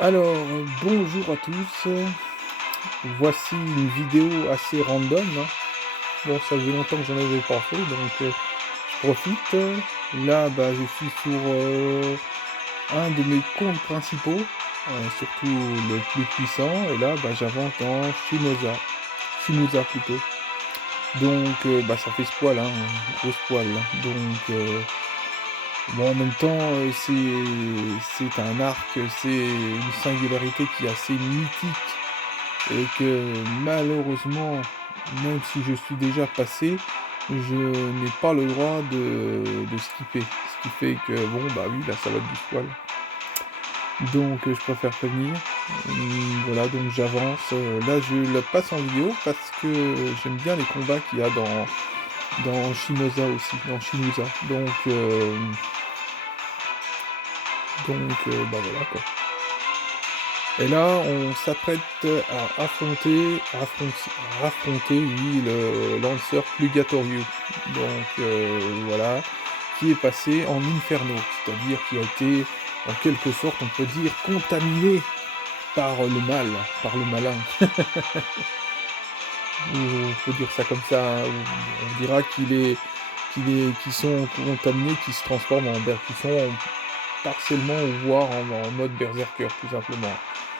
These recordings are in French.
Alors, bonjour à tous. Voici une vidéo assez random, hein. Bon, ça faisait longtemps que j'en avais pas fait, donc je profite. Là, bah, je suis sur un de mes comptes principaux, surtout le plus puissant, et là, bah, j'avance dans Shinoza plutôt. Donc, bah, ça fait spoil, hein, grosse poil. Donc, bon, en même temps, c'est un arc, c'est une singularité qui est assez mythique et que malheureusement, même si je suis déjà passé, je n'ai pas le droit de skipper. Ce qui fait que bon, bah oui, là ça va être du spoil. Donc je préfère prévenir. Voilà, donc j'avance. Là je le passe en vidéo parce que j'aime bien les combats qu'il y a dans Shinoza aussi, dans Shinuza. Bah voilà quoi. Et là, on s'apprête à affronter, oui, le lanceur Plugatorius. Donc voilà, qui est passé en Inferno, c'est-à-dire qui a été, en quelque sorte, on peut dire, contaminé par le mal, par le malin. Ou on peut dire ça comme ça, hein, ou on dira qu'ils sont contaminés, qui se transforment qui sont partiellement ou voire en mode berserker, tout simplement.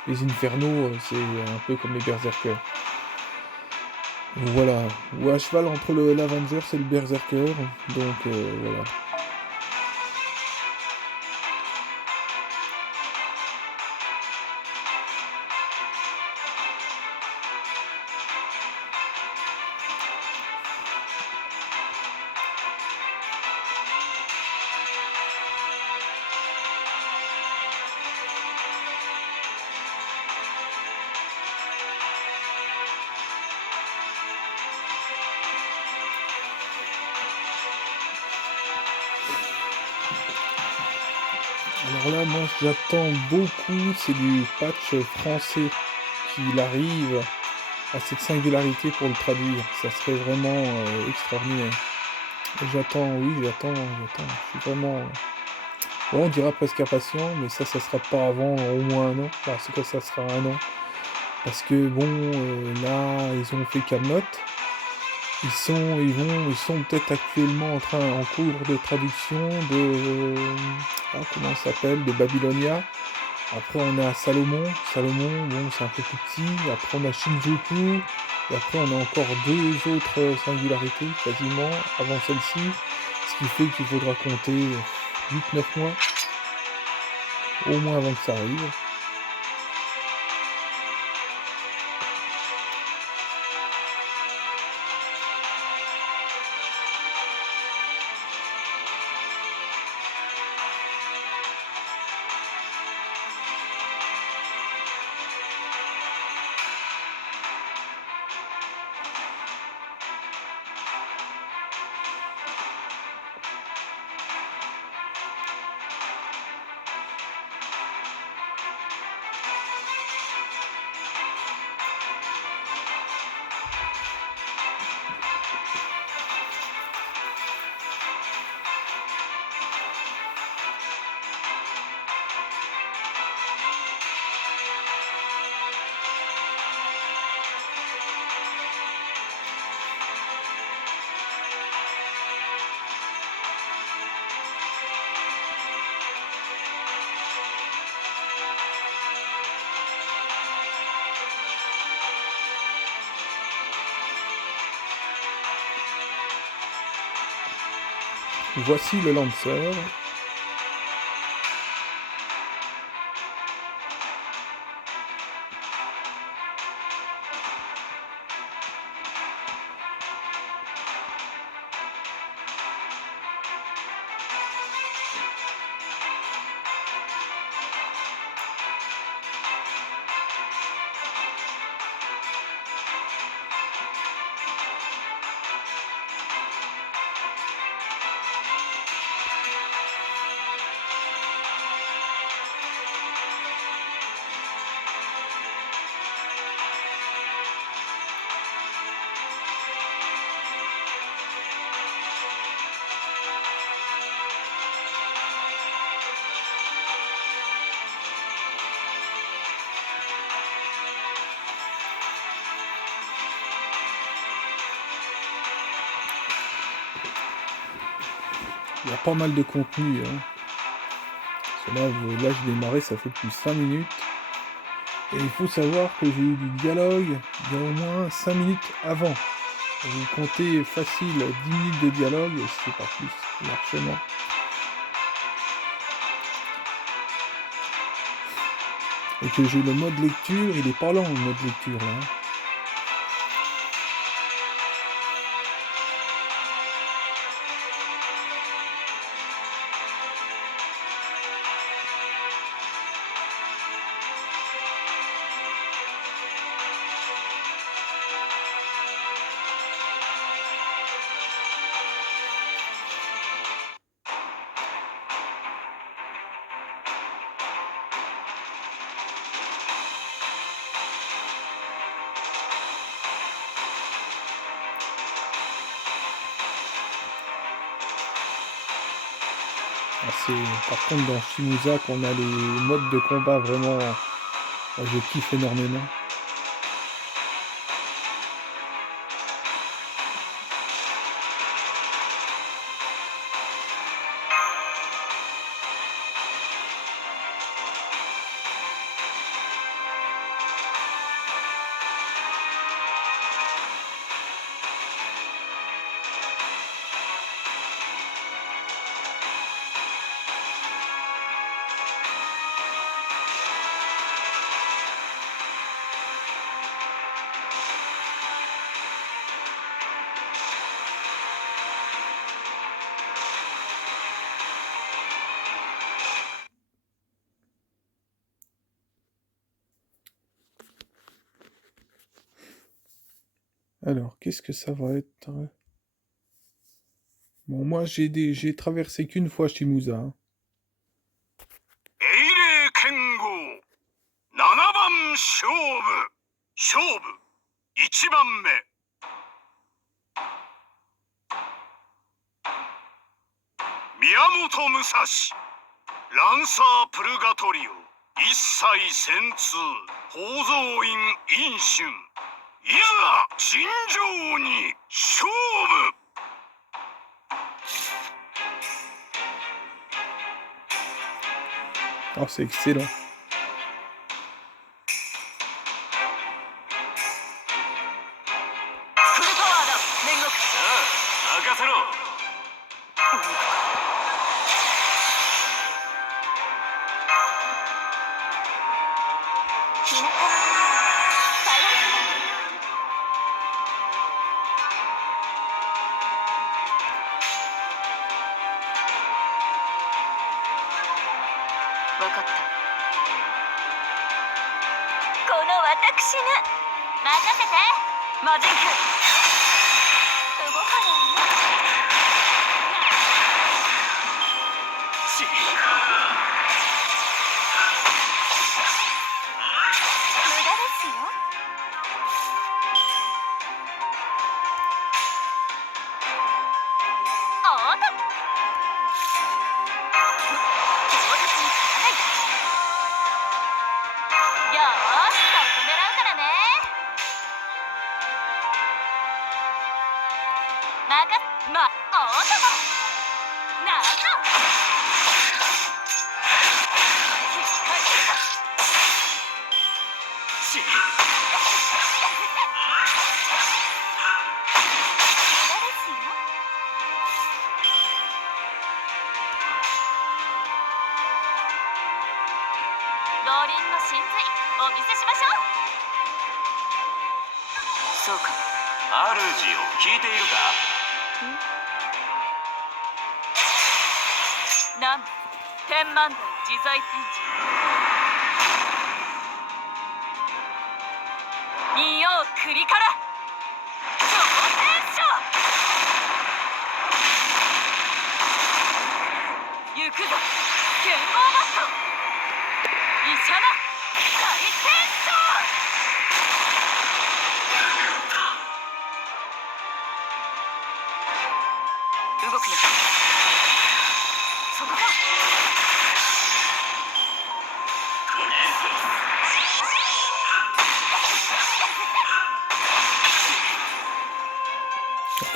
Les Infernos, c'est un peu comme les berserkers. Voilà, ou à cheval entre l'Avenger et le berserker, donc voilà. Alors là, moi, j'attends beaucoup, c'est du patch français qu'il arrive à cette singularité pour le traduire. Ça serait vraiment extraordinaire. Oui, j'attends. Je suis vraiment... Bon, on dira presque impatient, mais ça sera pas avant au moins un an. Parce que ça sera un an. Parce que bon, là, ils ont fait Camelot. Ils sont peut-être actuellement en cours de traduction comment ça s'appelle, de Babylonia. Après, on a Salomon. Salomon, bon, c'est un peu plus petit. Après, on a Shinjuku. Et après, on a encore deux autres singularités, quasiment, avant celle-ci. Ce qui fait qu'il faudra compter 8-9 mois, au moins avant que ça arrive. Voici le Lancer. il y a pas mal de contenu. Hein. Parce que là, je démarrais, ça fait plus de 5 minutes. Et il faut savoir que j'ai eu du dialogue il y a au moins 5 minutes avant. Vous comptez facile 10 minutes de dialogue, c'est pas plus, largement. Et que j'ai le mode lecture, il est pas lent le mode lecture là. Hein. Par contre dans Shimuzak on a les modes de combat vraiment, je kiffe énormément. Alors, qu'est-ce que ça va être? Bon, moi, j'ai traversé qu'une fois Shimuza. Hein. 1番目宮本武蔵ランサープルガトリオ一切戦痛宝蔵院飲春いざ尋常に勝負Oh, c'est excellent. 分かった。この私が任せて魔人君。動かないね。無駄ですよ。おっと。動輪の真髄お見せしましょう。そうか。主を聞いているか？南部天満台自在天地仁王栗から挑戦者行くぞ剣豪バスト医者な大戦争動くなそこか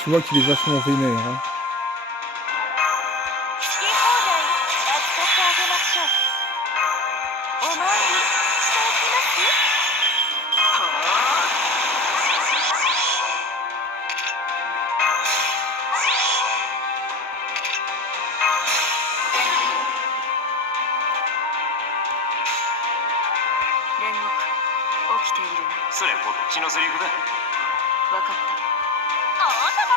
Tu vois qu'il est vachement vénère. Hein. お参りしておき煉獄、起きているな。それこっちのセリフだ。分かった。ます。お供。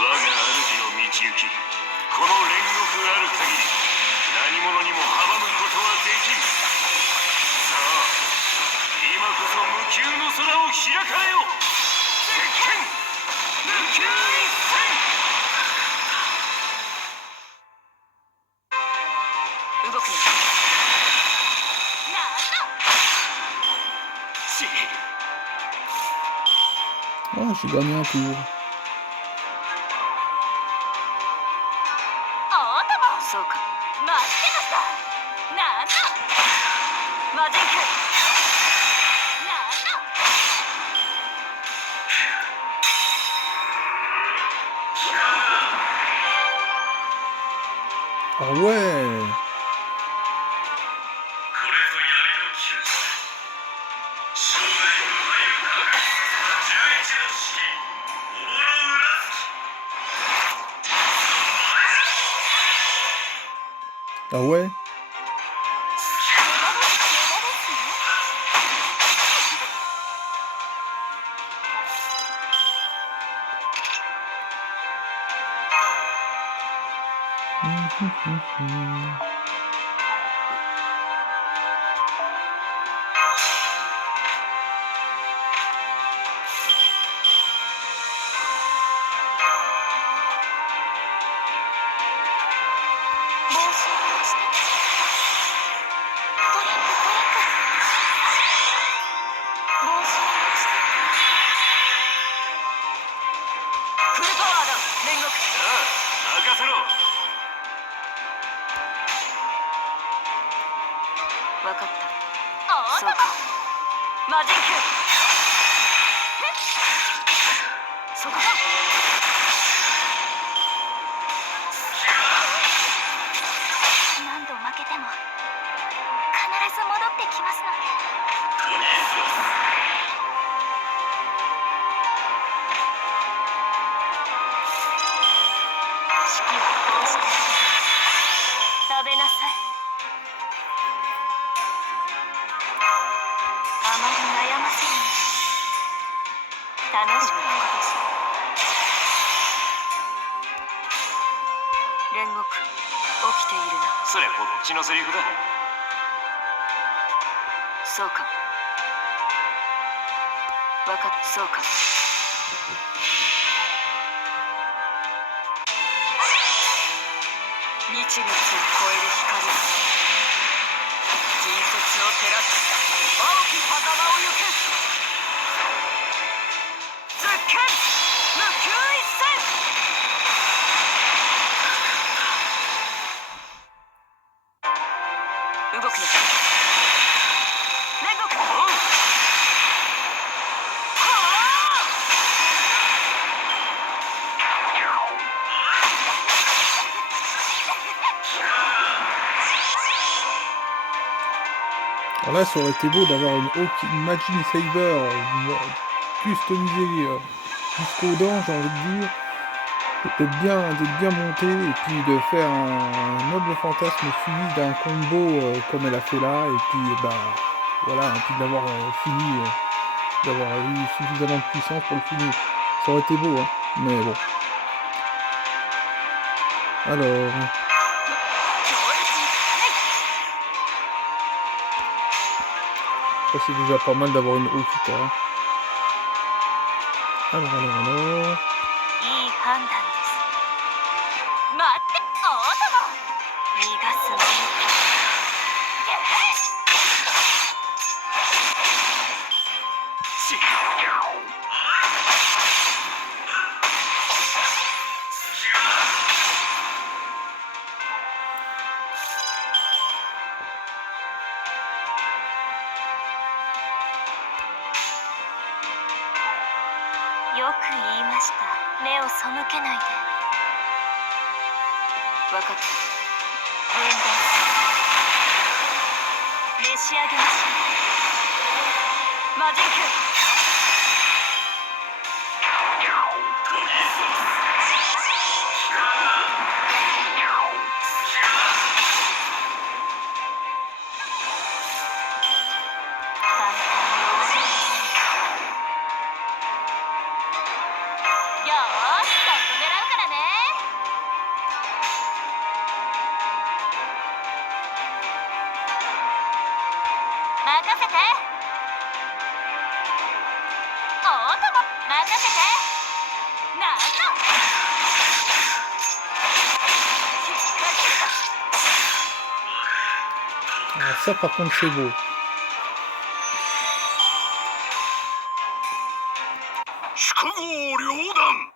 我が主の道行き、この煉獄ある限り何者にも阻むことはできん。さあ、今こそ無窮の空を開かれよ。鉄拳無窮一戦。動くな。なんだ。し Ah, j'ai gagné un tour. お供。そうか。待ってました。なんだ。魔人剣。なんだ。Ah ouais. あ、ouais. 帽子をしてドリンク帽子をしてフルパワーだ、煉獄。任せろ。分かった。お供。そうか。魔人剣。そこだ。何度負けても必ず戻ってきますので。式を通して食べなさい。あまり悩ませるの楽しくことし。煉獄、起きているな。それこっちのセリフだ。そうか。分かった。そうか。日月を超える光、銀節を照らす青き狭間を行く。絶剣無窮一戦。動くな。煉獄。Alors là, ça aurait été beau d'avoir une Magic Saber customisée jusqu'aux dents, j'ai envie de dire, d'être bien monté et puis de faire un noble fantasme suivi d'un combo comme elle a fait là, et puis bah voilà, et puis d'avoir fini, d'avoir eu suffisamment de puissance pour le finir. Ça aurait été beau, hein, mais bon. Alors. C'est déjà pas mal d'avoir une Okita. Alors. いい判断です。待って、お供。逃がすのみ。よく言いました。目を背けないで。分かった。召し上げましょう。魔人級よーし、そこ狙うからね。任せて。おーとも任せて。なんとAlors ça par contre c'est beau. 宿豪両断。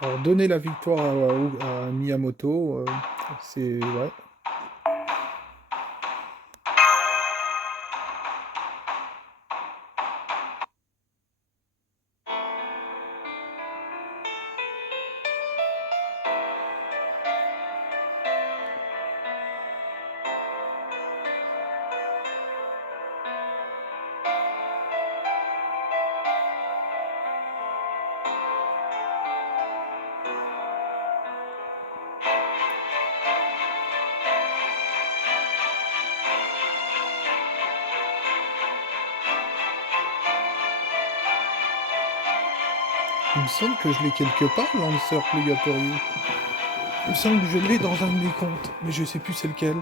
Alors donner la victoire à Miyamoto, c'est... ouais. Il me semble que je l'ai quelque part, Lancer Purgatorio. Il me semble que je l'ai dans un de mes comptes, mais je sais plus c'est lequel.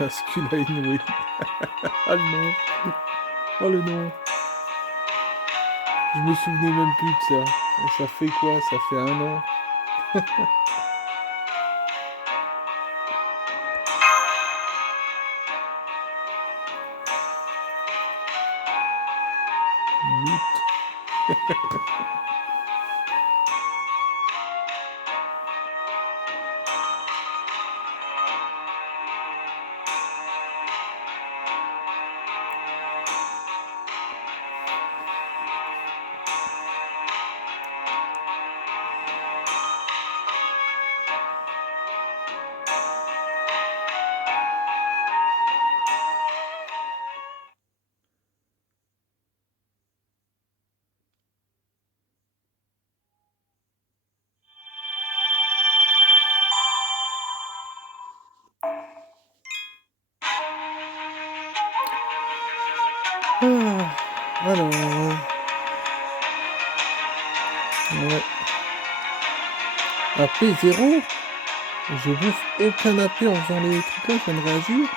Masculine, oui. Ah le nom. Oh le nom. Je me souvenais même plus de ça. Et ça fait quoi? Ça fait 1 an. Mute. Ah, alors... Ouais. AP 0. Je bouffe aucun AP en faisant les trucs là, je viens de réagir.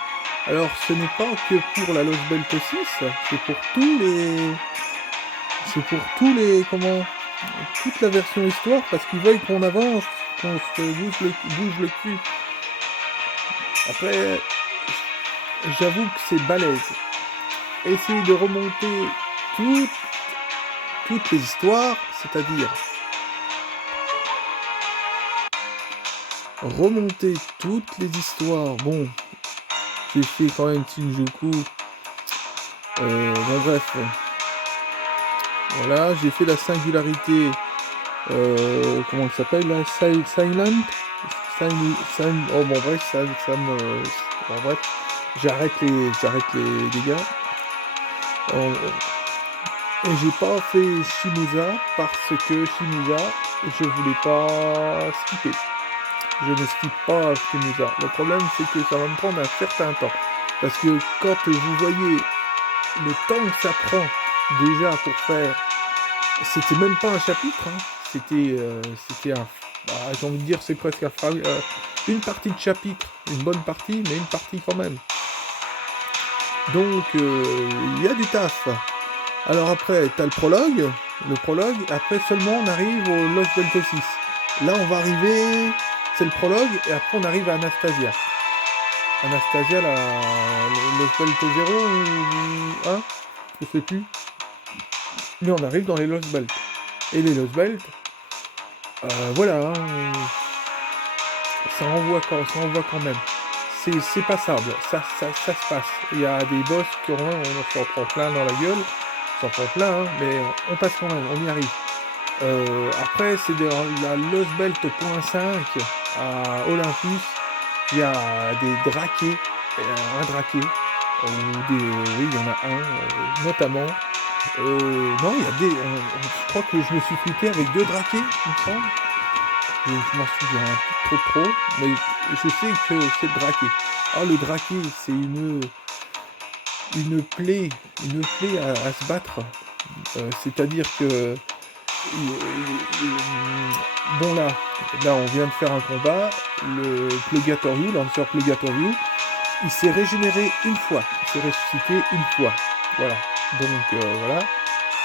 Alors, ce n'est pas que pour la Lost Belt 6, c'est pour tous les... C'est pour tous les... Comment... Toute la version histoire, parce qu'ils veulent qu'on avance, qu'on se bouge le cul. Après, j'avoue que c'est balèze. Essayer de remonter toutes les histoires, c'est-à-dire remonter toutes les histoires. Bon, j'ai fait quand même Shinjuku. Bon bref. Voilà, j'ai fait la singularité. Comment elle s'appelle là? Silent. Oh bon bref, ça me. Bon bref, j'arrête les dégâts. Et j'ai pas fait Shimusa parce que Shimusa, je voulais pas skipper. Je ne skip pas Shimusa. Le problème, c'est que ça va me prendre un certain temps. Parce que quand vous voyez le temps que ça prend déjà pour faire... C'était même pas un chapitre, hein. C'était un... j'ai envie de dire, c'est presque une partie de chapitre. Une bonne partie, mais une partie quand même. Donc, il y a du taf. Alors après, t'as le prologue. Le prologue, après seulement on arrive au Lost Belt 6. Là, on va arriver... C'est le prologue, et après on arrive à Anastasia. Anastasia, le Lost Belt 0 ou 1, je sais plus. Mais on arrive dans les Lost Belt. Et les Lost Belt, voilà, hein, ça envoie quand même. C'est passable, ça se passe. Il y a des boss qui on s'en prend plein dans la gueule, on s'en prend plein, hein, mais on passe quand même, on y arrive. Après, c'est de la Lost Belt .5 à Olympus, il y a des draquets, un draquet, oui, il y en a un, notamment. Non, il y a des... je crois que je me suis flippé avec 2 draquets, il me semble. Je m'en souviens trop, mais je sais que c'est le draquet. Ah, le draquet, c'est une plaie à se battre. C'est-à-dire que... bon là, on vient de faire un combat. Le Plegatoriu, Lancer Plegatoriu, il s'est régénéré une fois. Il s'est ressuscité une fois. Voilà. Donc voilà.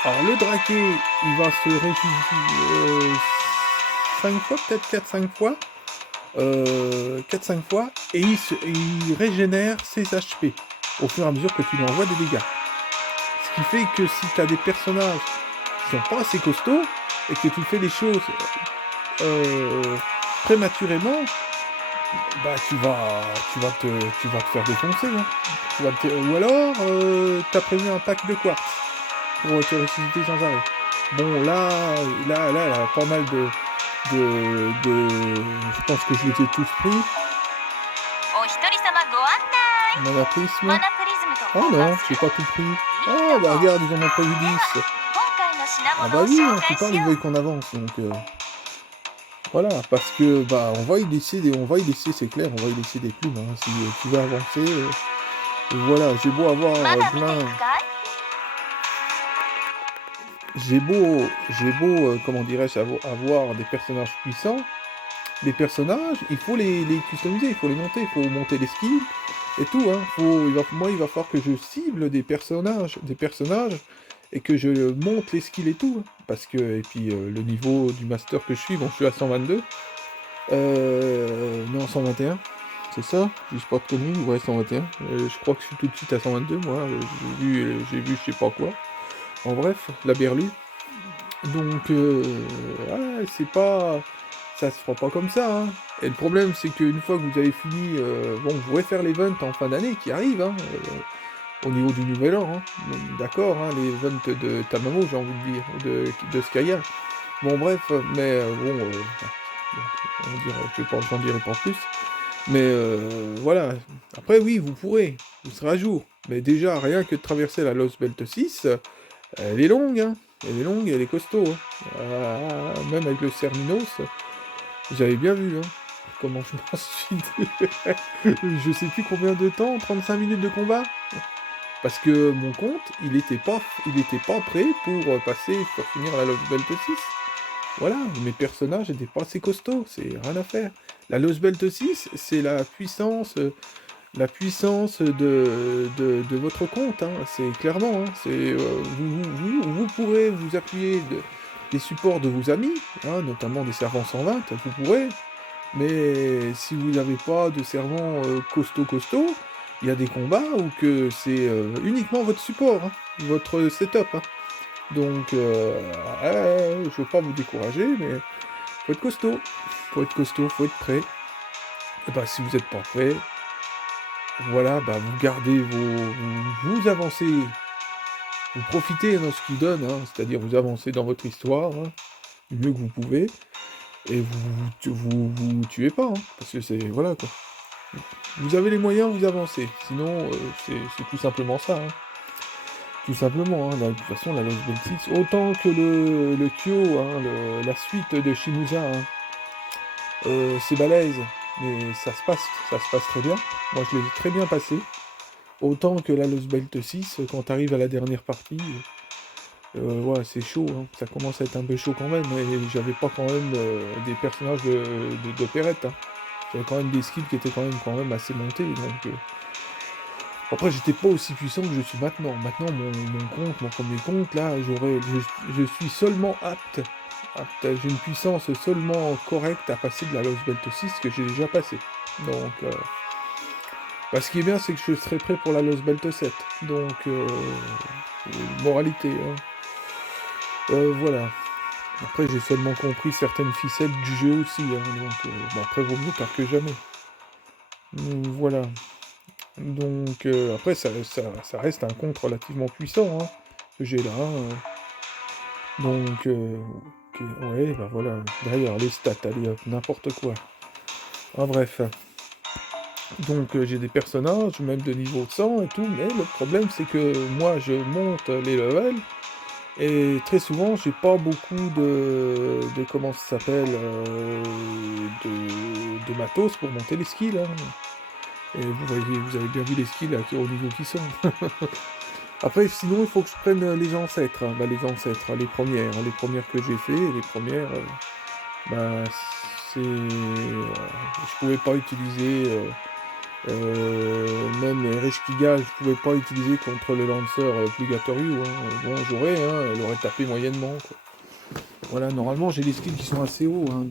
Alors le draquet, il va se ressusciter 5 fois, peut-être 4-5 fois. 4-5 fois. Et il régénère ses HP au fur et à mesure que tu lui envoies des dégâts. Ce qui fait que si tu as des personnages qui sont pas assez costauds et que tu fais les choses prématurément, bah tu vas te faire défoncer, hein. Ou alors t'as prévu un pack de quartz pour te ressusciter sans arrêt. Bon là il a pas mal de je pense que je les ai tous pris. Monaprisme. Oh non, j'ai pas tout pris. Oh bah regarde, ils en ont prévu 10. Ah bah oui, hein, c'est pas ils veulent qu'on avance, donc voilà, parce que bah on va y laisser c'est clair, on va y laisser des plumes, hein, si tu veux avancer. Voilà, j'ai beau avoir plein. J'ai beau, comment dirais-je, avoir des personnages puissants. Les personnages, il faut les customiser, il faut les monter, il faut monter les skills et tout, hein. Il va falloir que je cible des personnages et que je monte les skills et tout, hein. Parce que, et puis le niveau du master que je suis, bon je suis à 122, non 121, c'est ça, je dis pas de conneries, ouais 121, je crois que je suis tout de suite à 122, moi, j'ai vu je sais pas quoi, en bref, la berlue, donc ouais, c'est pas, ça se fera pas comme ça, hein. Et le problème c'est qu'une fois que vous avez fini, bon vous pourrez faire l'event en fin d'année qui arrive, hein, au niveau du nouvel an, hein. D'accord, hein, les events de Tamamo, j'ai envie de dire, de Skaya. Bon bref, mais bon, j'en dirai pas plus. Mais voilà, après oui, vous serez à jour. Mais déjà, rien que de traverser la Lost Belt 6, elle est longue, hein. Elle est longue, elle est costaud, hein. Même avec le Cerminos, j'avais bien vu, hein. Comment je m'en suis... je sais plus combien de temps, 35 minutes de combat. Parce que mon compte, il était pas prêt pour finir la Lost Belt 6. Voilà, mes personnages n'étaient pas assez costauds, c'est rien à faire. La Lost Belt 6, c'est la puissance la puissance de votre compte, hein, c'est clairement, hein, c'est, vous pourrez vous appuyer des supports de vos amis, hein, notamment des servants 120, vous pourrez, mais si vous n'avez pas de servants costaud, il y a des combats où que c'est uniquement votre support, hein, votre setup, hein. Donc, je veux pas vous décourager, mais faut être costaud, faut être prêt. Et bah, si vous n'êtes pas prêt, voilà, bah, vous gardez vous avancez, vous profitez dans ce qu'il donne, hein, c'est-à-dire vous avancez dans votre histoire, hein, du mieux que vous pouvez, et vous tuez pas, hein, parce que c'est, voilà, quoi. Vous avez les moyens, vous avancez, sinon, c'est tout simplement ça, hein. Tout simplement, hein, de toute façon, la Lost Belt 6, autant que le Kyo, hein, la suite de Shimusa, hein, c'est balèze, mais ça se passe très bien. Moi, je l'ai très bien passé. Autant que la Lost Belt 6, quand t'arrives à la dernière partie, ouais, c'est chaud, hein. Ça commence à être un peu chaud quand même, et j'avais pas quand même des personnages d'opérette, hein. J'avais quand même des skills qui étaient quand même assez montés, donc... Après, j'étais pas aussi puissant que je suis maintenant. Maintenant, mon premier compte, là, je suis seulement apte, j'ai une puissance seulement correcte à passer de la Lost Belt 6 que j'ai déjà passé. Donc, bah, ce qui est bien, c'est que je serai prêt pour la Lost Belt 7. Donc, moralité, hein. Voilà. Après, j'ai seulement compris certaines ficelles du jeu aussi, hein. Donc, bon, après, vaut mieux tard que jamais. Voilà. Donc, après, ça reste un compte relativement puissant, hein, que j'ai là. Donc, ouais, bah voilà. D'ailleurs, les stats, allez hop, n'importe quoi. Ah, bref. Donc, j'ai des personnages, même de niveau 100 et tout, mais le problème, c'est que moi, je monte les levels, et très souvent, j'ai pas beaucoup de comment ça s'appelle, de matos pour monter les skills, hein. Et vous avez bien vu les skills au niveau qui sont. Après, sinon, il faut que je prenne les ancêtres, hein. Bah, les ancêtres, les premières que j'ai fait, les premières, bah, c'est... je pouvais pas utiliser, même Ereshkigal, je pouvais pas utiliser contre le lanceur Plugatoriu, hein. Bon, j'aurais, hein, elle aurait tapé moyennement, quoi. Voilà, normalement, j'ai des skills qui sont assez hauts, hein,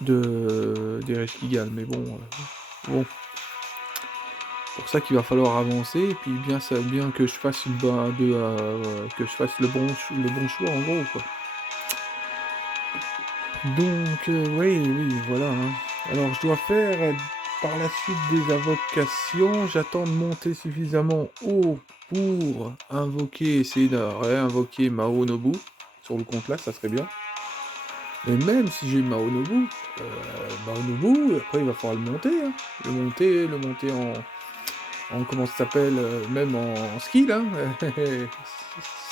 d'Ereshkigal, mais bon, bon. Pour ça qu'il va falloir avancer, et puis bien que je fasse que je fasse le bon choix en gros, quoi. Donc oui, voilà, hein. Alors je dois faire par la suite des invocations, j'attends de monter suffisamment haut pour essayer de réinvoquer Mahonobu sur le compte là, ça serait bien. Mais même si j'ai Mahonobu, après il va falloir le monter, hein. Le monter en comment ça s'appelle, même en skill, hein.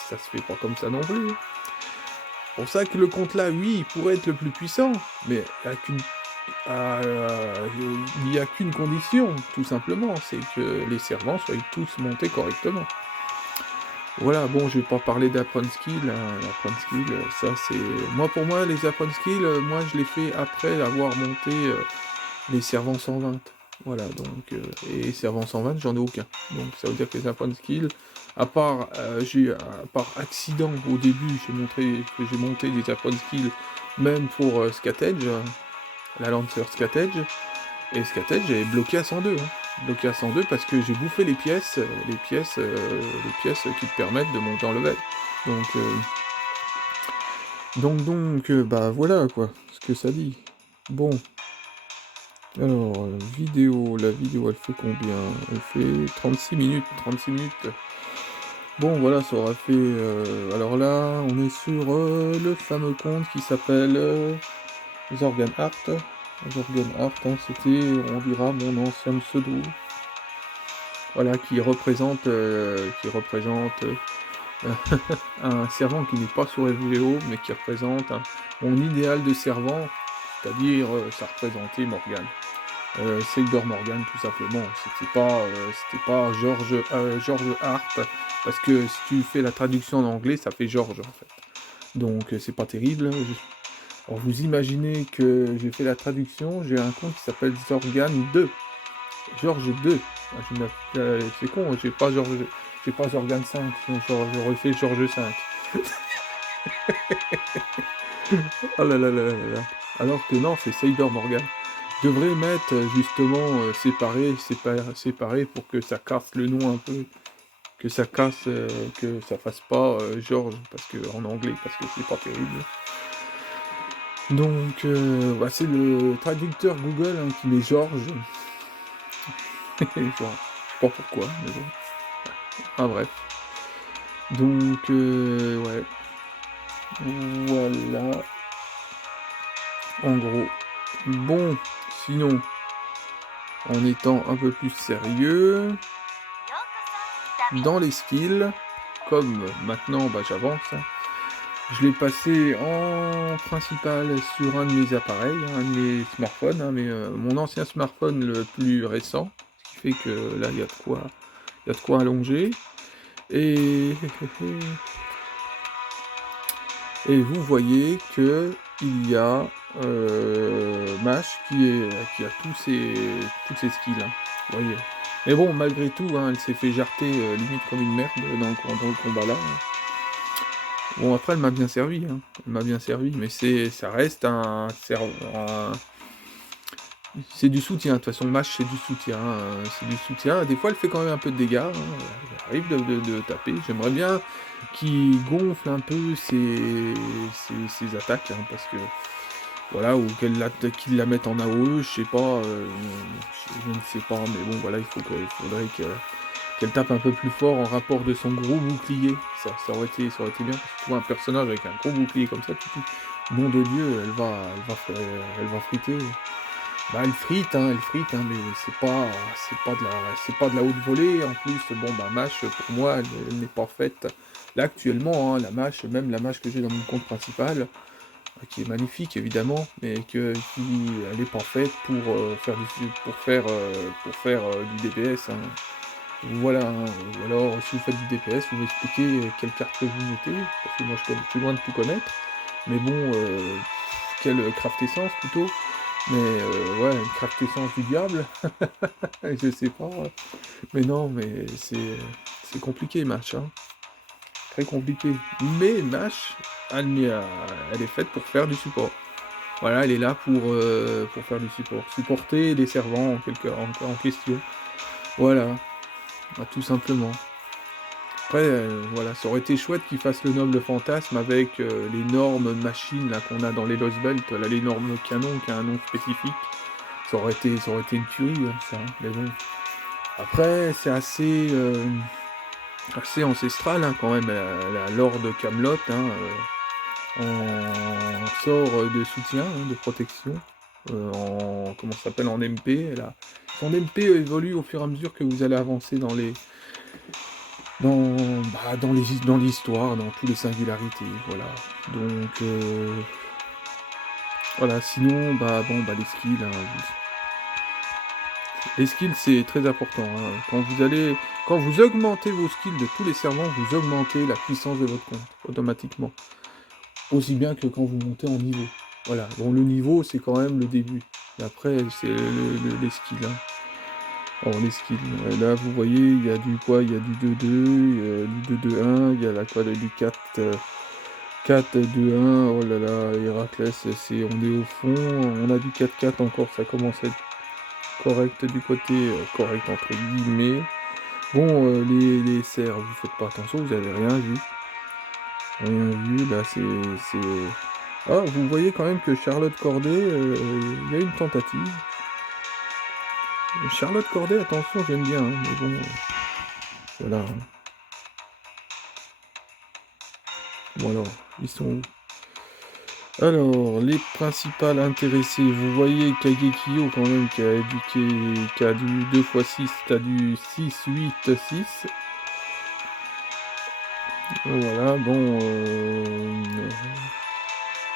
Ça se fait pas comme ça non plus. C'est pour ça que le compte là, oui, il pourrait être le plus puissant, mais il n'y a qu'une condition, tout simplement, c'est que les servants soient tous montés correctement. Voilà, bon, je vais pas parler d'apprendre skill, hein. L'apprendre skill, ça c'est... Pour moi, les apprendre skill, moi je l'ai fait après avoir monté les servants 120. Voilà, donc, et servant 120, j'en ai aucun. Donc ça veut dire que les apprendre skill, à part accident au début, j'ai monté des apprendre skill, même pour Scatedge, la Lancer Scatedge, et Scatedge j'avais bloqué à 102, hein. Bloqué à 102 parce que j'ai bouffé les pièces qui te permettent de monter en level. Donc, bah voilà quoi, ce que ça dit. Bon. Alors, la vidéo elle fait combien? Elle fait 36 minutes. Bon voilà, ça aura fait... alors là, on est sur le fameux compte qui s'appelle Zorgan Art. Zorgan Art, hein, c'était, on dira, mon ancien pseudo. Voilà, qui représente un servant qui n'est pas sur FGO, mais qui représente mon idéal de servant, c'est-à-dire ça représentait Morgan. Sailor Morgan, tout simplement. C'était pas George Hart, parce que si tu fais la traduction en anglais, ça fait George, en fait. Donc, c'est pas terrible. Alors, vous imaginez que j'ai fait la traduction, j'ai un compte qui s'appelle Zorgan 2. Georges 2. Ah, c'est con, j'ai pas Jorgan 5, sinon je refais Georges 5. Oh là là là là là. Alors que non, c'est Sailor Morgan. Je devrais mettre justement séparé pour que ça casse le nom un peu. Que ça casse, que ça fasse pas Georges en anglais, parce que c'est pas terrible. Donc, bah, c'est le traducteur Google hein, qui met Georges. Je sais pas pourquoi, mais bon. Ah bref. Donc, ouais. Voilà. En gros. Bon, sinon, en étant un peu plus sérieux, dans les skills, comme maintenant bah, j'avance, hein, je l'ai passé en principal sur un de mes appareils, un de mes smartphones, hein, mais mon ancien smartphone le plus récent, ce qui fait que là il y a de quoi allonger. Et vous voyez que il y a Mash qui a toutes ses skills. Hein, vous voyez. Mais bon, malgré tout, hein, elle s'est fait jarter limite comme une merde dans le combat là. Hein. Bon, après, elle m'a bien servi. Hein. Elle m'a bien servi, mais ça reste c'est du soutien. De toute façon, Mash, c'est du soutien. C'est du soutien. Des fois, elle fait quand même un peu de dégâts. Hein. Elle arrive de taper. J'aimerais bien qu'il gonfle un peu ses attaques, hein, parce que voilà, ou qu'il la mette en AOE, je sais pas, je ne sais pas, mais bon, voilà, faudrait qu'elle tape un peu plus fort en rapport de son gros bouclier. Ça aurait été bien, parce que tu vois un personnage avec un gros bouclier comme ça, tu te dis, nom de Dieu, elle va friter. Bah, elle frite, mais c'est pas de la haute volée. En plus, bon, bah, Mash, pour moi, elle n'est pas faite. Là, actuellement, hein, même la Mash que j'ai dans mon compte principal, qui est magnifique, évidemment, mais elle n'est pas faite pour faire du DPS. Hein. Voilà, hein. Ou alors, si vous faites du DPS, vous m'expliquez quelle carte que vous mettez, parce que moi, je suis loin de tout connaître. Mais bon, quelle craft essence, plutôt. Mais ouais, une craft essence du diable, je sais pas. Mais non, mais c'est compliqué, Mash. Hein. Très compliqué. Mais Mash, elle est faite pour faire du support. Voilà, elle est là pour faire du support. Supporter les servants en question. Voilà, tout simplement. Après, voilà, ça aurait été chouette qu'ils fassent le noble fantasme avec l'énorme machine là qu'on a dans les Lost Belt, là, l'énorme canon qui a un nom spécifique. Ça aurait été une tuerie, hein, ça. Hein, mais bon. Après, c'est assez ancestral hein, quand même, la lore de Camelot, hein, en sort de soutien, hein, de protection, comment ça s'appelle, en MP. Là. Son MP évolue au fur et à mesure que vous allez avancer dans l'histoire, dans toutes les singularités, voilà. Donc voilà, sinon les skills, hein, les skills c'est très important. Hein. Quand vous augmentez vos skills de tous les servants, vous augmentez la puissance de votre compte automatiquement. Aussi bien que quand vous montez en niveau. Voilà. Bon, le niveau c'est quand même le début. Et après c'est les skills. Hein. Alors les skills, là vous voyez, il y a du 2-2, il y a du 2-2-1, il y a du 4-2-1, oh là là, Héraclès, on est au fond, on a du 4-4 encore, ça commence à être correct du côté, correct entre guillemets. Bon, les serres, vous faites pas attention, vous avez rien vu. Là c'est... Ah, vous voyez quand même que Charlotte Corday, il y a une tentative. Charlotte Corday, attention, j'aime bien, hein, mais bon, voilà. Bon alors, ils sont où? Alors, les principales intéressées, vous voyez Kagekyo quand même qui a du 2x6, t'as du 6, 8, 6. Voilà, bon...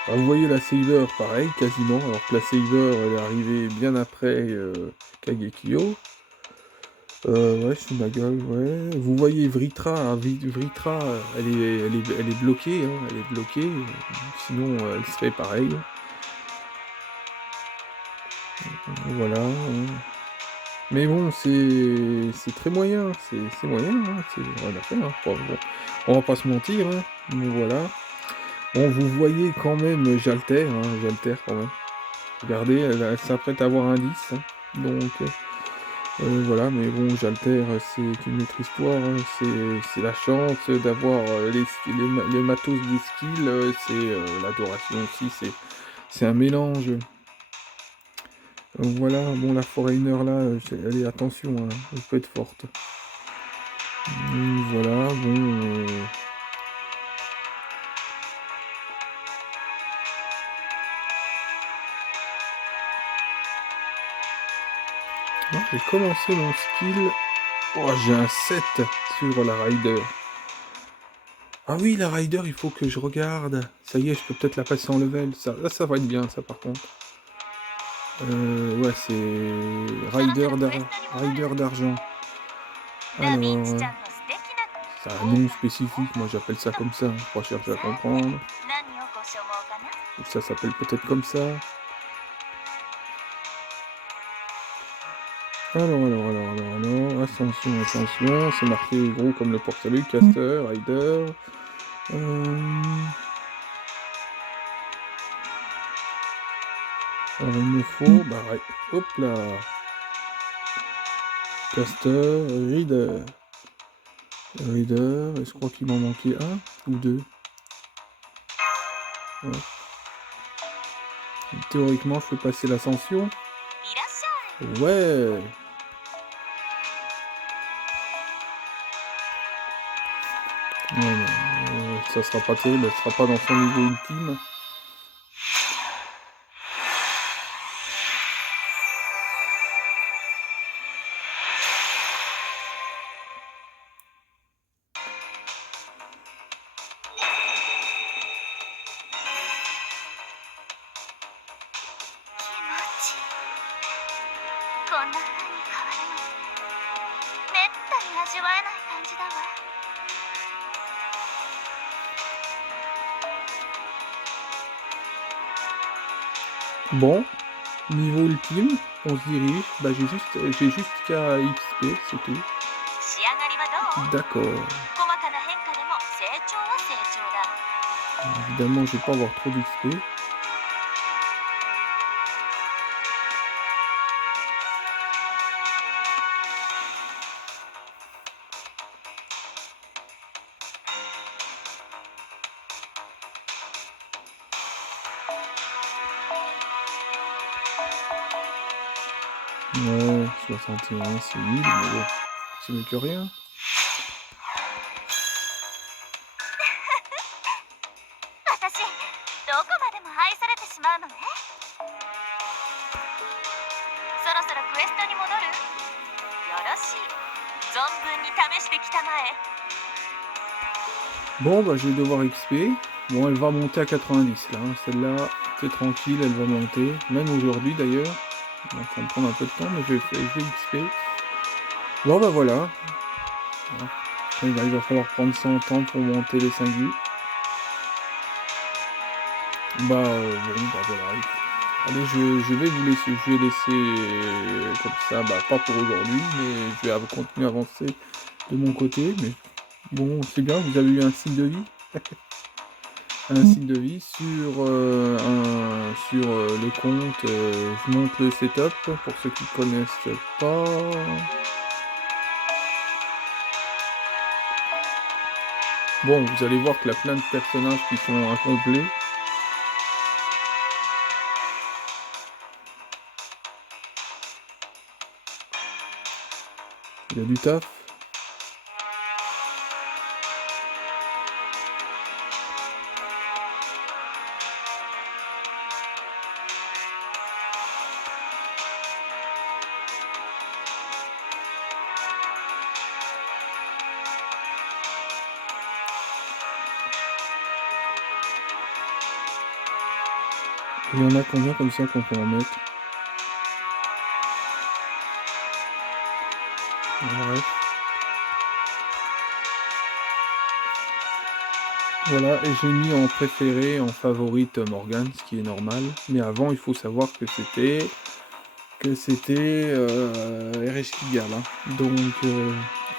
vous voyez la Saber, pareil, quasiment, alors que la Saber, elle est arrivée bien après Kagekyo. Ouais, c'est ma gueule, ouais. Vous voyez Vritra, hein, Vritra, elle est bloquée, hein, elle est bloquée, sinon elle serait pareille. Voilà. Mais bon, c'est très moyen, c'est moyen, hein, c'est rien à faire, hein. Bon, on va pas se mentir, hein, mais voilà. Bon, vous voyez quand même, j'altère, hein, j'altère quand même. Regardez, elle s'apprête à avoir un 10, hein, donc voilà, mais bon, j'altère, c'est une autre histoire, hein, c'est la chance d'avoir les matos des skills, c'est l'adoration aussi, c'est un mélange. Voilà, bon, la Foreigner là, allez, attention, hein, elle peut être forte. Voilà, bon. Non, j'ai commencé mon skill. Oh, j'ai un 7 sur la Rider. Ah oui, la Rider, il faut que je regarde. Ça y est, je peux peut-être la passer en level. Ça va être bien, ça, par contre. Ouais, c'est Rider d'argent. Alors, ça a un nom spécifique, moi j'appelle ça comme ça, je crois chercher à comprendre. Ça s'appelle peut-être comme ça. Alors, attention, c'est marqué gros comme le porte-salut, caster, rider. Alors il me faut, bah ouais, hop là. Caster, reader. Et je crois qu'il m'en manquait un ou deux. Ouais. Théoriquement, je peux passer l'ascension. Ouais. Non, ça sera pas terrible, elle sera pas dans son niveau ultime. Bon, niveau ultime, on se dirige. Bah j'ai juste qu'à XP, c'est tout. D'accord. Évidemment, je vais pas avoir trop d'XP. Ouais, 61, c'est nul, mais bon, c'est mieux que rien. Bon, bah je vais devoir XP. Bon, elle va monter à 90 là, hein. Celle-là, c'est tranquille, elle va monter. Même aujourd'hui d'ailleurs. Bon, ça va me prendre un peu de temps, mais je vais XP. Bon, bah voilà. Il va falloir prendre 100 temps pour monter les 5 vies. Bon, bah voilà. Allez, je vais vous laisser, je vais laisser comme ça, bah pas pour aujourd'hui, mais je vais continuer à avancer de mon côté. Mais bon, c'est bien, vous avez eu un signe de vie. Un signe de vie sur, sur le compte. Je monte le setup pour ceux qui ne connaissent pas. Bon, vous allez voir qu'il y a plein de personnages qui sont incomplets. Il y a du taf. Il y en a combien comme ça qu'on peut en mettre? Bref. Voilà, et j'ai mis en préféré, en favorite Morgane, ce qui est normal. Mais avant, il faut savoir que c'était que c'était RH Kigal. Hein. Donc,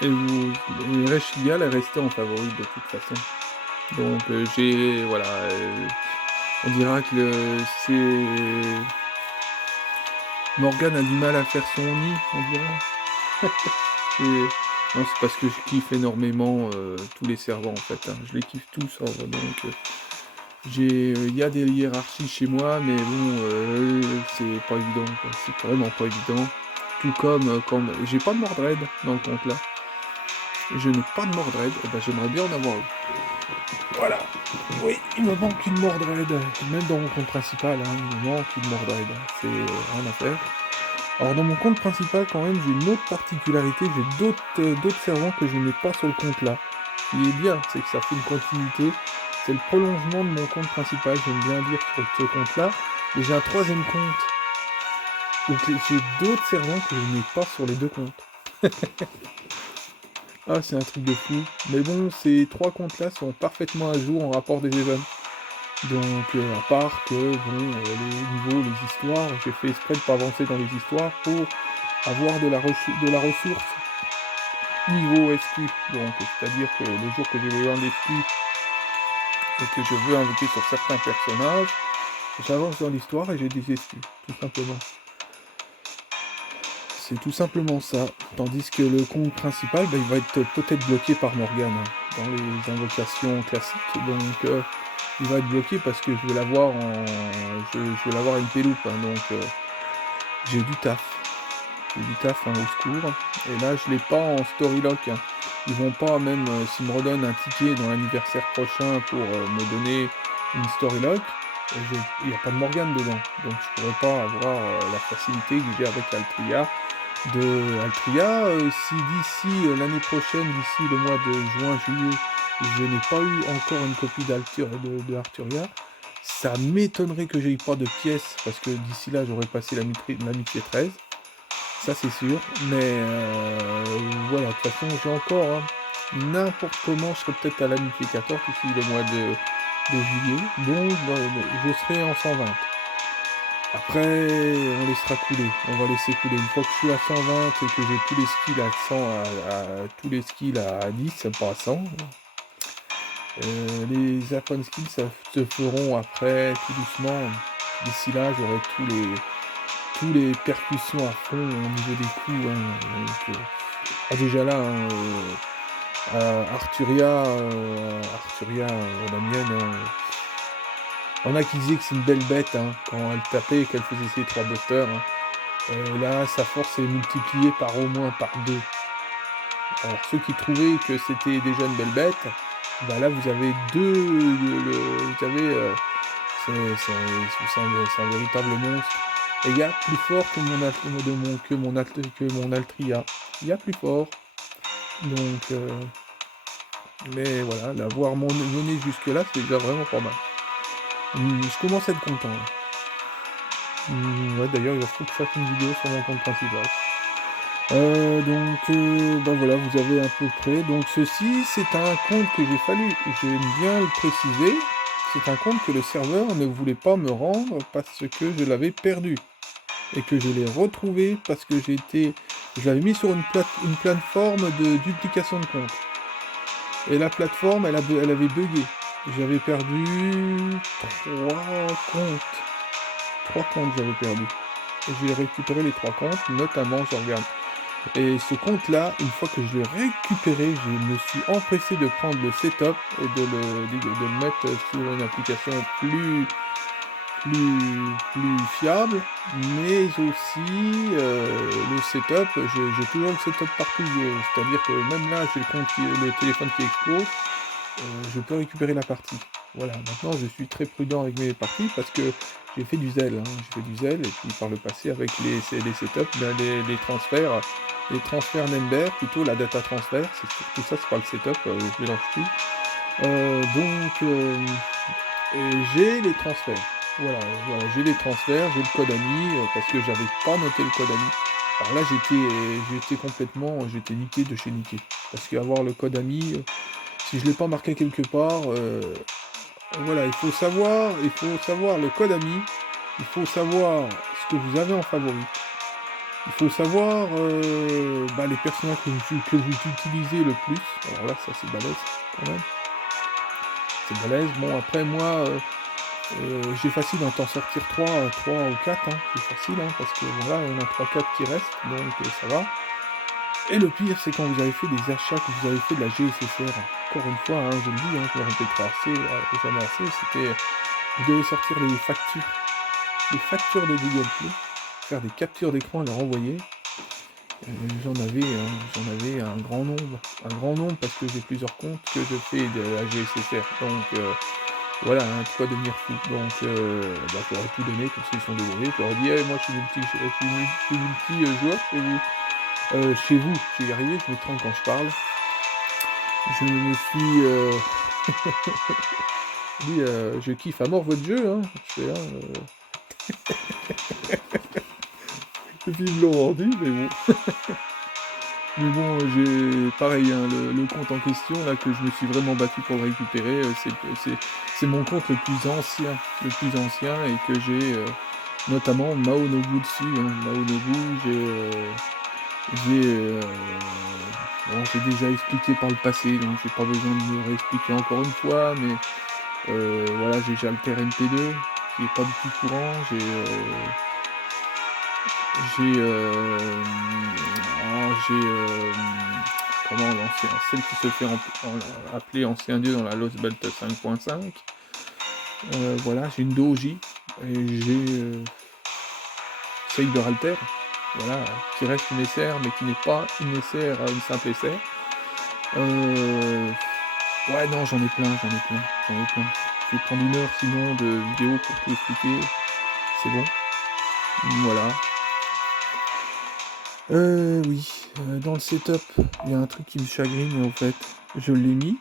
RH Kigal est resté en favori de toute façon. Donc, voilà, on dira que c'est... Morgane a du mal à faire son nid, on dira. Non, c'est parce que je kiffe énormément tous les servants, en fait. Hein. Je les kiffe tous, hein, donc... il y a des hiérarchies chez moi, mais bon, c'est pas évident, quoi. C'est vraiment pas évident. Tout comme quand j'ai pas de Mordred dans le compte là. Je n'ai pas de Mordred, et ben j'aimerais bien en avoir une. Voilà. Oui, il me manque une Mordred. Même dans mon compte principal, hein, il me manque une Mordred. C'est rien à faire. Alors dans mon compte principal, quand même, j'ai une autre particularité. J'ai d'autres servants que je n'ai pas sur le compte là. Ce qui est bien, c'est que ça fait une continuité. C'est le prolongement de mon compte principal, j'aime bien dire sur ce compte-là. Mais j'ai un troisième compte. Donc j'ai d'autres servants que je n'ai pas sur les deux comptes. Ah, c'est un truc de fou. Mais bon, ces trois comptes-là sont parfaitement à jour en rapport des events. Donc, à part que, bon, les niveaux, les histoires, j'ai fait exprès de ne pas avancer dans les histoires pour avoir de la ressource niveau SQ. Donc, c'est-à-dire que le jour que j'ai besoin d'SQ, et que je veux invoquer sur certains personnages, j'avance dans l'histoire et j'ai des SQ, tout simplement. C'est tout simplement ça. Tandis que le compte principal, il va être peut-être bloqué par Morgane hein, dans les invocations classiques. Donc il va être bloqué parce que je vais l'avoir je vais l'avoir une péloupe. Hein, donc j'ai du taf. J'ai du taf hein, au secours. Et là je l'ai pas en storylock. Hein. Ils vont pas, même s'ils me redonnent un ticket dans l'anniversaire prochain pour me donner une storylock, il n'y a pas de Morgane dedans. Donc je pourrais pas avoir la facilité que j'ai avec Altria. Si d'ici l'année prochaine, d'ici le mois de juin-juillet, je n'ai pas eu encore une copie de Arturia, ça m'étonnerait que j'aie pas de pièces, parce que d'ici là j'aurais passé l'amitié 13. Ça c'est sûr, mais voilà, de toute façon j'ai encore n'importe comment, je serai peut-être à l'amitié 14 ici le mois de juillet, donc je serai en 120. Après, on laissera couler, on va laisser couler. Une fois que je suis à 120 et que j'ai tous les skills à 100, tous les skills à 10, pas à 100, les Apon skills ça se feront après, tout doucement. D'ici là, j'aurai tous les percussions à fond au niveau des coups. Hein, donc, déjà là, Arturia, la mienne, on a qui disaient que c'est une belle bête hein, quand elle tapait et qu'elle faisait ses 3 busters. Hein. Là, sa force est multipliée par au moins par 2. Alors ceux qui trouvaient que c'était déjà une belle bête, bah là vous avez c'est un véritable monstre. Et il y a plus fort que mon Altria. Il y a plus fort. Donc, mais voilà, l'avoir mené jusque là, c'est déjà vraiment pas mal. Je commence à être content. Ouais, d'ailleurs, il faut que je fasse une vidéo sur mon compte principal. Voilà, vous avez à peu près. Donc ceci, c'est un compte que j'aime bien le préciser, c'est un compte que le serveur ne voulait pas me rendre parce que je l'avais perdu. Et que je l'ai retrouvé parce que je l'avais mis sur une plateforme de duplication de compte. Et la plateforme, elle avait bugué. J'avais perdu 3 comptes. 3 comptes j'avais perdu. Et j'ai récupéré les 3 comptes, notamment, je regarde. Et ce compte-là, une fois que je l'ai récupéré, je me suis empressé de prendre le setup et de le mettre sur une application plus fiable, mais aussi le setup, j'ai toujours le setup partout, c'est-à-dire que même là, j'ai le téléphone qui explose, je peux récupérer la partie. Voilà, maintenant je suis très prudent avec mes parties parce que j'ai fait du zèle, hein. J'ai fait du zèle, et puis par le passé avec les setups, les transferts Nember, plutôt la data transfert, c'est tout ça, c'est pas le setup, je mélange tout. J'ai les transferts. Voilà, j'ai les transferts, j'ai le code AMI, parce que j'avais pas noté le code AMI. Alors là, j'étais niqué de chez niqué. Parce qu'avoir le code AMI, si je l'ai pas marqué quelque part, voilà, il faut savoir le code AMI, il faut savoir ce que vous avez en favori. Il faut savoir les personnages que vous utilisez le plus. Alors là, ça c'est balèze quand même. C'est balèze. Bon, après moi, j'ai facile d'en sortir 3 ou 4. Hein. C'est facile, hein, parce que voilà, il y en a 3-4 qui restent, donc ça va. Et le pire, c'est quand vous avez fait des achats, que vous avez fait de la GSSR. Encore une fois, hein, je le dis, hein, je le répéterai jamais assez, c'était... Vous devez sortir les factures de Google Play, faire des captures d'écran et les renvoyer. J'en avais un grand nombre parce que j'ai plusieurs comptes que je fais de la GSSR. Donc voilà, hein, de quoi devenir fou. Donc je leur ai tout donné, comme s'ils sont débrouillés. Je leur ai dit, moi je suis multi-joueur chez vous. Chez vous, je vais y arriver, je me trompe quand je parle. Je me suis dit, je kiffe à mort votre jeu, hein. Je fais, ils me l'ont rendu, mais bon. Mais bon, j'ai pareil, hein, le compte en question, là, que je me suis vraiment battu pour le récupérer, c'est mon compte le plus ancien, et que j'ai notamment Maonobu dessus. Hein. Maonobu, j'ai déjà expliqué par le passé, donc j'ai pas besoin de me réexpliquer encore une fois, mais voilà, j'ai Alter MP2, qui est pas du tout courant, comment l'ancien, celle qui se fait appeler ancien dieu dans la Lost Belt 5.5. Voilà, j'ai une Doji, et j'ai Saber Alter, voilà, qui reste une SR, mais qui n'est pas une SR, une simple SR. Ouais, non, j'en ai plein. Je vais prendre 1 heure sinon de vidéo pour tout expliquer. C'est bon. Voilà. Oui, dans le setup, il y a un truc qui me chagrine, en fait. Je l'ai mis.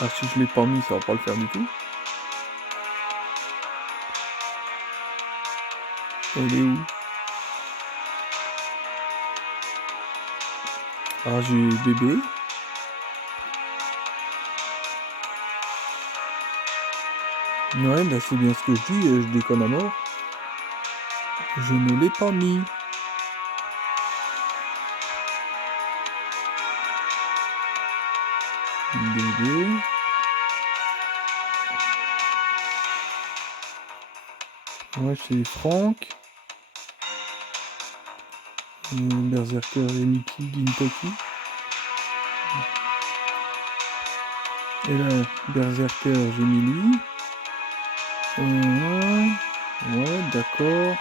Ah, si je l'ai pas mis, ça va pas le faire du tout. Elle est où? Ah, j'ai bébé. Ouais, bah c'est bien ce que je dis, je déconne à mort. Je ne l'ai pas mis. Bébé. Ouais, c'est Franck. Berserker et Mickey Gintoki. Et là, Berserker, j'ai mis lui. Ouais, d'accord.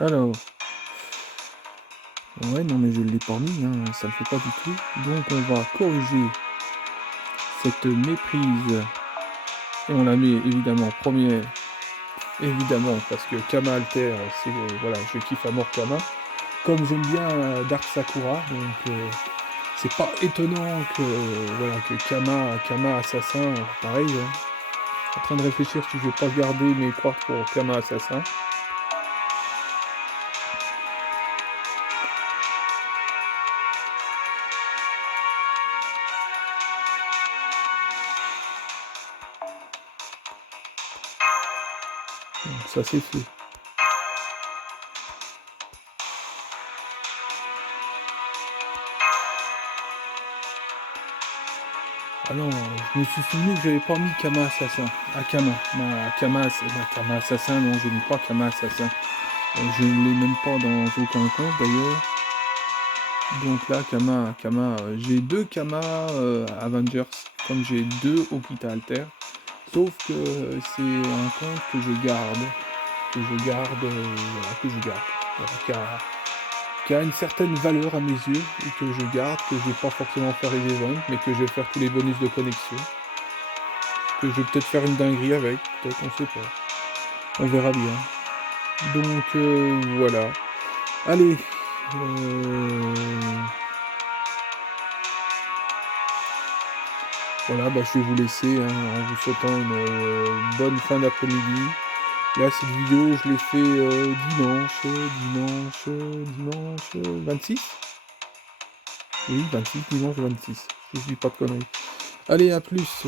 Alors. Ouais, non, mais je l'ai pas mis, hein, ça le fait pas du tout. Donc, on va corriger cette méprise. Et on la met évidemment premier. Évidemment, parce que Kama Alter, c'est... voilà, je kiffe à mort Kama. Comme j'aime bien Dark Sakura, donc c'est pas étonnant que Kama Assassin, pareil, hein. En train de réfléchir si je vais pas garder mes quartz pour Kama Assassin. Donc, ça c'est fait. Ah non, je me suis souvenu que j'avais pas mis Kama Assassin. Ah, Kama Assassin, non, je n'ai pas Kama Assassin. Je ne l'ai même pas dans aucun compte d'ailleurs. Donc là, Kama, j'ai 2 Kama Avengers, comme j'ai 2 Okita Alter. Sauf que c'est un compte que je garde. Voilà, qui a une certaine valeur à mes yeux, et que je garde, que je vais pas forcément faire les events, mais que je vais faire tous les bonus de connexion. Que je vais peut-être faire une dinguerie avec, peut-être, on sait pas. On verra bien. Donc voilà. Allez. Voilà, je vais vous laisser hein, en vous souhaitant une bonne fin d'après-midi. Là, cette vidéo, je l'ai fait dimanche 26. Oui, 26, dimanche 26. Je dis pas de conneries. Allez, à plus.